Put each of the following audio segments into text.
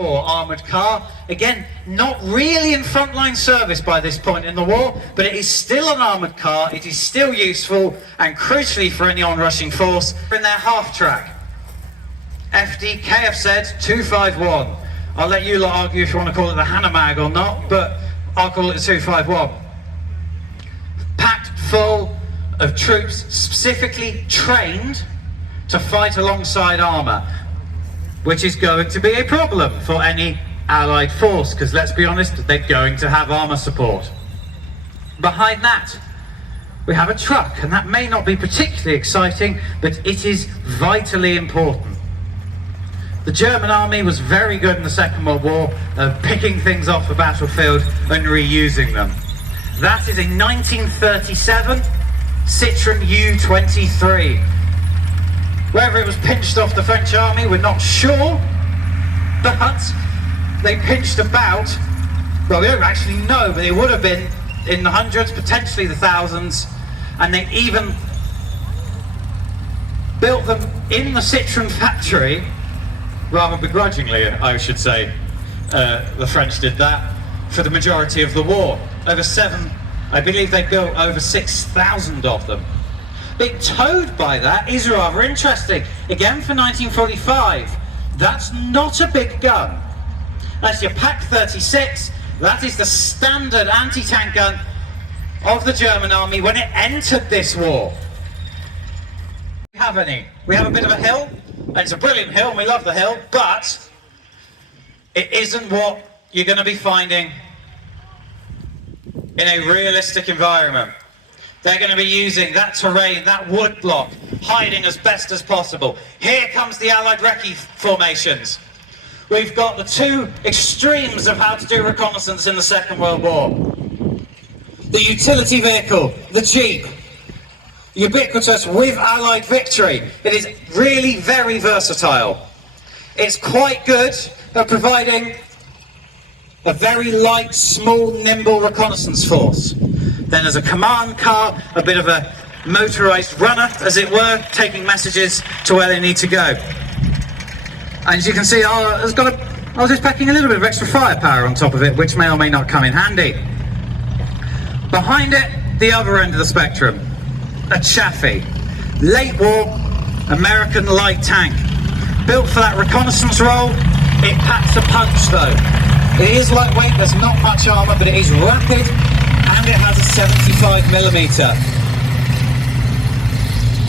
Armoured car, again not really in frontline service by this point in the war, but it is still an armoured car, it is still useful, and crucially for any onrushing force, in their half track. FD KFZ 251. I'll let you lot argue if you want to call it the Hanomag or not, but I'll call it the 251. Packed full of troops specifically trained to fight alongside armour, which is going to be a problem for any Allied force, because let's be honest, they're going to have armour support. Behind that, we have a truck, and that may not be particularly exciting, but it is vitally important. The German army was very good in the Second World War of picking things off the battlefield and reusing them. That is a 1937 Citroën U-23. Whether it was pinched off the French army, we're not sure, but they pinched about, well, we don't actually know, but it would have been in the hundreds, potentially the thousands, and they even built them in the Citroën factory, rather begrudgingly, I should say. The French did that for the majority of the war. I believe they built over 6,000 of them. Being towed by that is rather interesting. Again, for 1945, that's not a big gun. That's your PaK-36. That is the standard anti-tank gun of the German army when it entered this war. We have any? We have a bit of a hill, and it's a brilliant hill, and we love the hill, but it isn't what you're going to be finding in a realistic environment. They're going to be using that terrain, that wood block, hiding as best as possible. Here comes the Allied recce formations. We've got the two extremes of how to do reconnaissance in the Second World War. The utility vehicle, the Jeep, ubiquitous with Allied victory. It is really very versatile. It's quite good at providing a very light, small, nimble reconnaissance force. Then there's a command car, a bit of a motorised runner, as it were, taking messages to where they need to go. And as you can see, I was just packing a little bit of extra firepower on top of it, which may or may not come in handy. Behind it, the other end of the spectrum, a Chaffee, late war American light tank. Built for that reconnaissance role, it packs a punch though. It is lightweight, there's not much armour, but it is rapid, and it has a 75mm.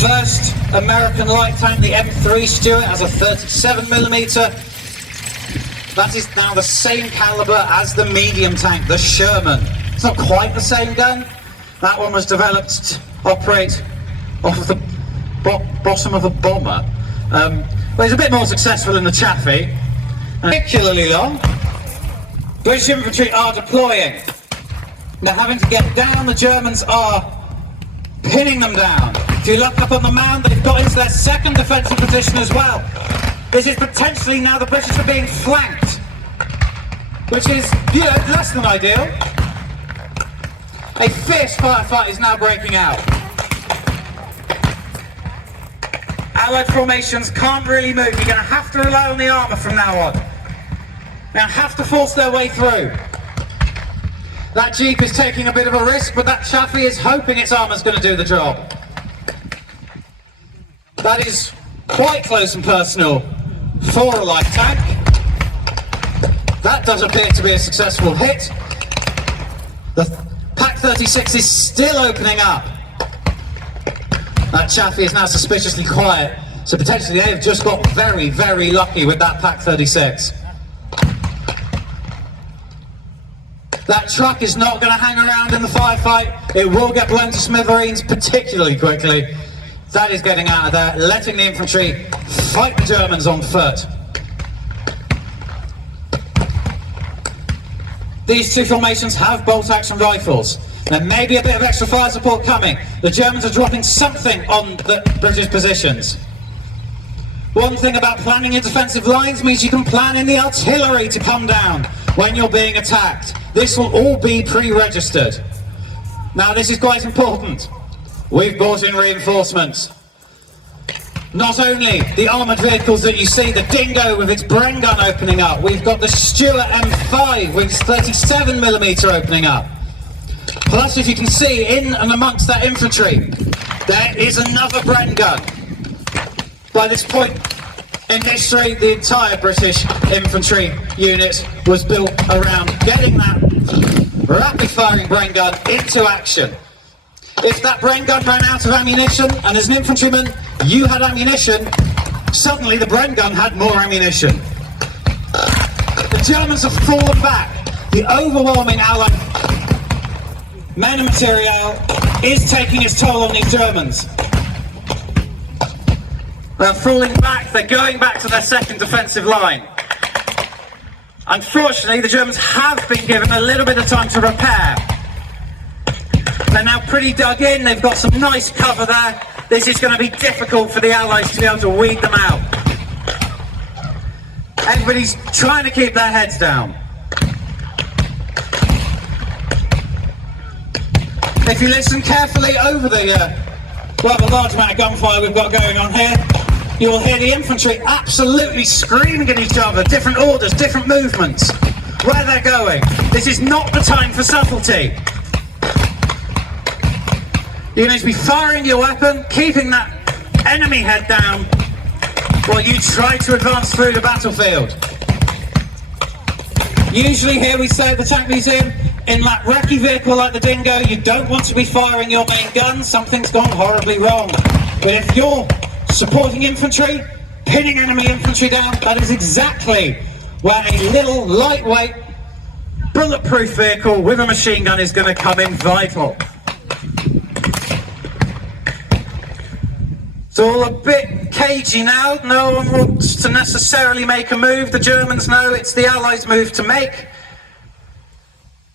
First American light tank, the M3 Stuart, has a 37mm. That is now the same calibre as the medium tank, the Sherman. It's not quite the same gun. That one was developed to operate off of the bottom of a bomber. But it's a bit more successful than the Chaffee. Particularly long. British infantry are deploying. They're having to get down, the Germans are pinning them down. If you look up on the mound, they've got into their second defensive position as well. This is potentially now the British are being flanked, which is, you know, less than ideal. A fierce firefight is now breaking out. Allied formations can't really move. You're going to have to rely on the armour from now on. They'll have to force their way through. That Jeep is taking a bit of a risk, but that Chaffee is hoping its armour's going to do the job. That is quite close and personal for a light tank. That does appear to be a successful hit. The PaK-36 is still opening up. That Chaffee is now suspiciously quiet, so potentially they have just got very, very lucky with that PaK-36. That truck is not going to hang around in the firefight. It will get blown to smithereens particularly quickly. That is getting out of there, letting the infantry fight the Germans on foot. These two formations have bolt-action rifles. There may be a bit of extra fire support coming. The Germans are dropping something on the British positions. One thing about planning your defensive lines means you can plan in the artillery to come down when you're being attacked. This will all be pre-registered. Now this is quite important. We've brought in reinforcements. Not only the armoured vehicles that you see, the Dingo with its Bren gun opening up, we've got the Stuart M5 with its 37mm opening up. Plus, if you can see, in and amongst that infantry, there is another Bren gun. By this point in history, the entire British infantry unit was built around getting that rapid-firing Bren gun into action. If that Bren gun ran out of ammunition, and as an infantryman you had ammunition, suddenly the Bren gun had more ammunition. The Germans have fallen back. The overwhelming Allied men and material is taking its toll on these Germans. They're falling back, they're going back to their second defensive line. Unfortunately, the Germans have been given a little bit of time to repair. They're now pretty dug in, they've got some nice cover there. This is going to be difficult for the Allies to be able to weed them out. Everybody's trying to keep their heads down. If you listen carefully over the rather large amount of gunfire we've got going on here, you will hear the infantry absolutely screaming at each other, different orders, different movements, where they're going. This is not the time for subtlety. You're going to be firing your weapon, keeping that enemy head down while you try to advance through the battlefield. Usually here we say at the Tank Museum, in that recce vehicle like the Dingo, you don't want to be firing your main gun, something's gone horribly wrong. But if you're supporting infantry, pinning enemy infantry down, that is exactly where a little lightweight, bulletproof vehicle with a machine gun is going to come in vital. It's all a bit cagey now, no one wants to necessarily make a move. The Germans know it's the Allies' move to make.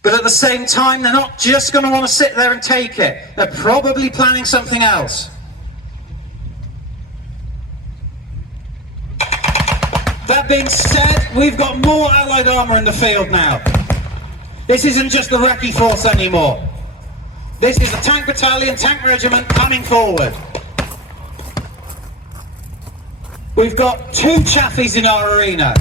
But at the same time, they're not just going to want to sit there and take it. They're probably planning something else. That being said, we've got more Allied armour in the field now. This isn't just the recce force anymore. This is a tank battalion, tank regiment coming forward. We've got two Chaffies in our arena,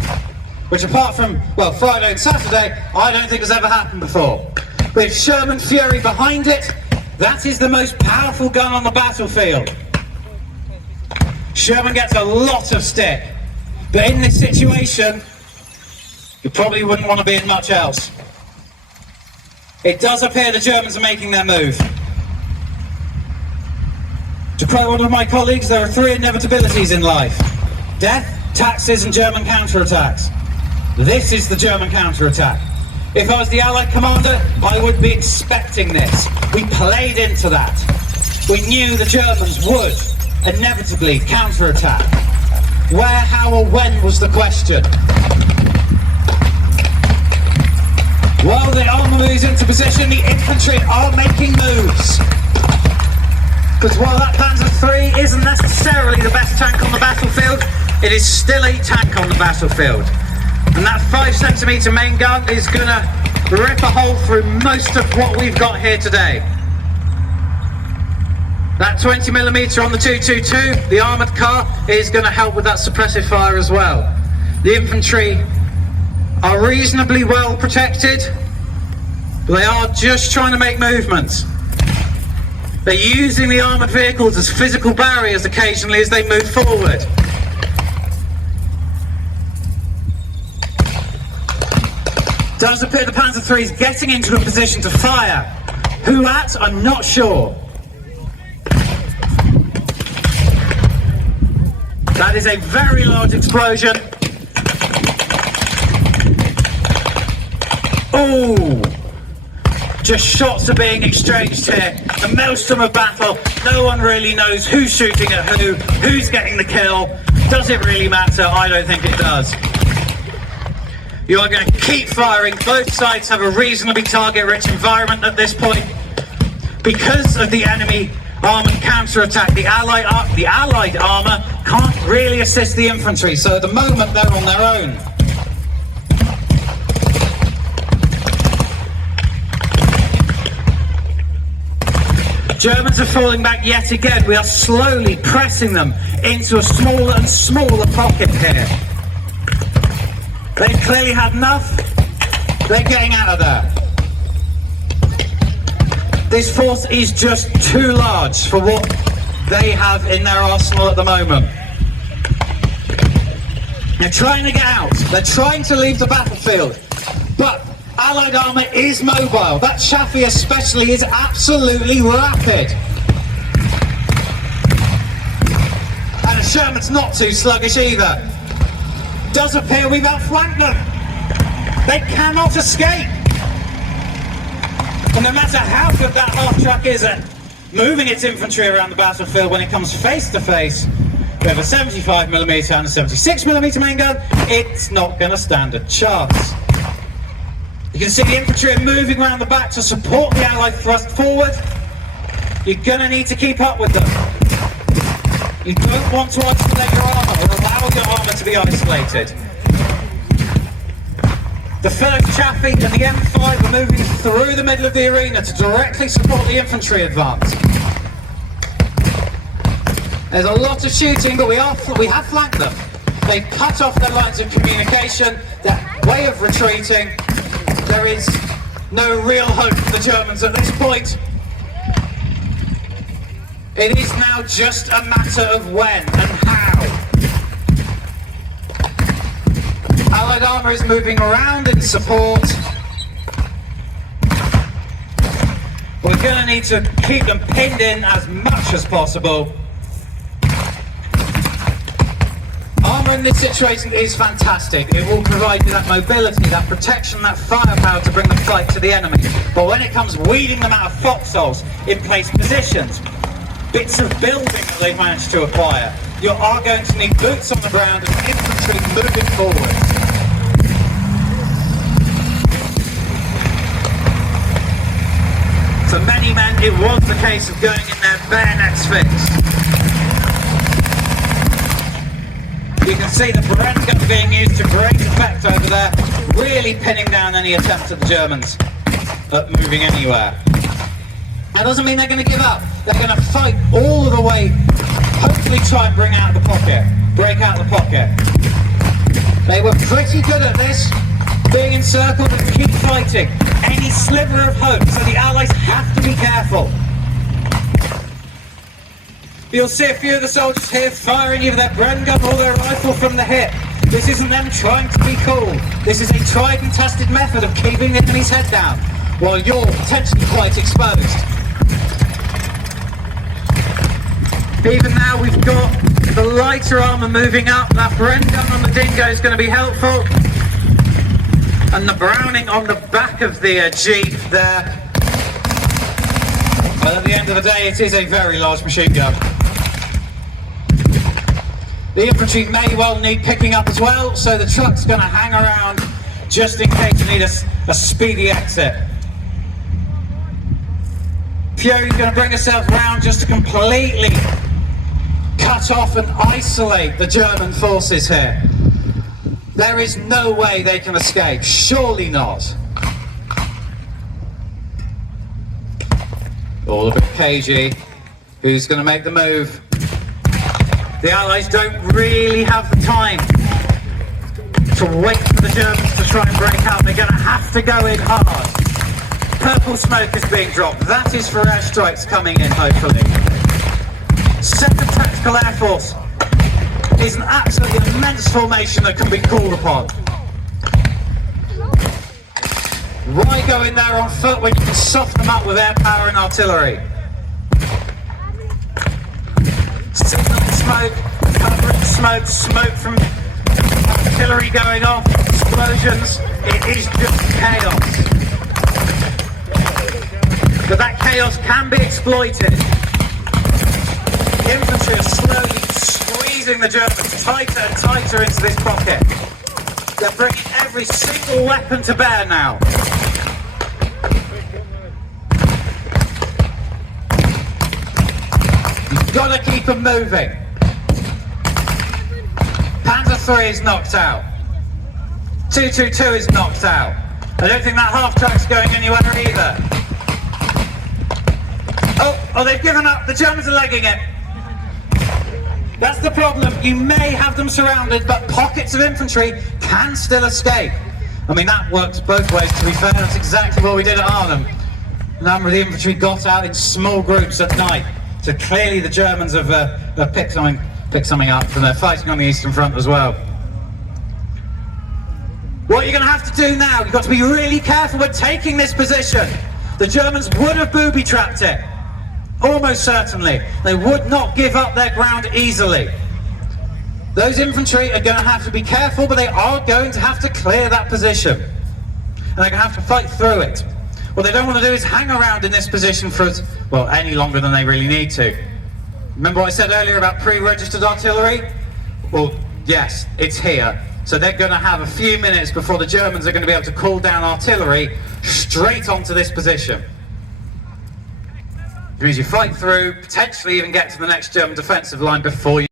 which apart from, well, Friday and Saturday, I don't think has ever happened before. With Sherman Fury behind it, that is the most powerful gun on the battlefield. Sherman gets a lot of stick, but in this situation, you probably wouldn't want to be in much else. It does appear the Germans are making their move. To quote one of my colleagues, there are three inevitabilities in life: death, taxes, and German counterattacks. This is the German counterattack. If I was the Allied commander, I would be expecting this. We played into that. We knew the Germans would inevitably counterattack. Where, how, or when was the question. While the armour moves into position, the infantry are making moves. Because while that Panzer III isn't necessarily the best tank on the battlefield, it is still a tank on the battlefield. And that 5cm main gun is going to rip a hole through most of what we've got here today. That 20mm on the 222, the armoured car, is going to help with that suppressive fire as well. The infantry are reasonably well protected, but they are just trying to make movements. They're using the armoured vehicles as physical barriers occasionally as they move forward. Does appear the Panzer III is getting into a position to fire. Who at? I'm not sure. That is a very large explosion. Oh! Just shots are being exchanged here. The maelstrom of battle. No one really knows who's shooting at who, who's getting the kill. Does it really matter? I don't think it does. You are going to keep firing. Both sides have a reasonably target-rich environment at this point. Because of the enemy armoured counter-attack, the Allied armour can't really assist the infantry, so at the moment they're on their own. Germans are falling back yet again. We are slowly pressing them into a smaller and smaller pocket here. They've clearly had enough. They're getting out of there. This force is just too large for what they have in their arsenal at the moment. They're trying to get out. They're trying to leave the battlefield. But Allied armour is mobile. That Chaffee especially is absolutely rapid. And the Sherman's not too sluggish either. Does appear we've outflanked them. They cannot escape. And no matter how good that half-track is at moving its infantry around the battlefield, when it comes face to face with a 75mm and a 76mm main gun, it's not going to stand a chance. You can see the infantry are moving around the back to support the Allied thrust forward. You're going to need to keep up with them. You don't want to isolate your armour or allow your armour to be isolated. The 1st Chaffee and the M5 are moving through the middle of the arena to directly support the infantry advance. There's a lot of shooting, but we have flanked them. They've cut off their lines of communication, their way of retreating. There is no real hope for the Germans at this point. It is now just a matter of when and how. Allied armour is moving around in support. We're going to need to keep them pinned in as much as possible. Armour in this situation is fantastic. It will provide you that mobility, that protection, that firepower to bring the fight to the enemy. But when it comes weeding them out of foxholes, in place positions, bits of building that they've managed to acquire, you are going to need boots on the ground and infantry moving forward. For many men, it was the case of going in there bayonets fixed. You can see the Bren gun being used to great effect over there, really pinning down any attempt at the Germans at moving anywhere. That doesn't mean they're going to give up. They're going to fight all of the way, hopefully try and break out the pocket. They were pretty good at this, being encircled and keep fighting. Any sliver of hope, so the Allies have to be careful. You'll see a few of the soldiers here firing either their Bren gun or their rifle from the hip. This isn't them trying to be cool. This is a tried and tested method of keeping the enemy's head down, while you're potentially quite exposed. Even now we've got the lighter armour moving up. That Bren gun on the Dingo is going to be helpful. And the Browning on the back of the Jeep there. But at the end of the day, it is a very large machine gun. The infantry may well need picking up as well, so the truck's going to hang around just in case you need a speedy exit. Fury's going to bring herself round just to completely cut off and isolate the German forces here. There is no way they can escape, surely not. All a bit cagey. Who's going to make the move? The Allies don't really have the time to wait for the Germans to try and break out. They're going to have to go in hard. Purple smoke is being dropped. That is for airstrikes coming in, hopefully. 2nd Tactical Air Force is an absolutely immense formation that can be called upon. Why go in there on foot when you can soften them up with air power and artillery? Signaling smoke, covering smoke, smoke from artillery going off, explosions. It is just chaos. But that chaos can be exploited. The infantry are slowly squeezing the Germans tighter and tighter into this pocket. They're bringing every single weapon to bear now. You've got to keep them moving. Panzer III is knocked out. 222 is knocked out. I don't think that half-track's going anywhere either. Oh, they've given up. The Germans are legging it. That's the problem. You may have them surrounded, but pockets of infantry can still escape. I mean, that works both ways, to be fair. That's exactly what we did at Arnhem. A number of the infantry got out in small groups at night. So clearly the Germans have picked something up, and they're fighting on the Eastern Front as well. What you're going to have to do now, you've got to be really careful with taking this position. The Germans would have booby-trapped it. Almost certainly. They would not give up their ground easily. Those infantry are going to have to be careful, but they are going to have to clear that position. And they're going to have to fight through it. What they don't want to do is hang around in this position for, well, any longer than they really need to. Remember what I said earlier about pre-registered artillery? Well, yes, it's here. So they're going to have a few minutes before the Germans are going to be able to call down artillery straight onto this position. It means you fight through, potentially even get to the next German defensive line before you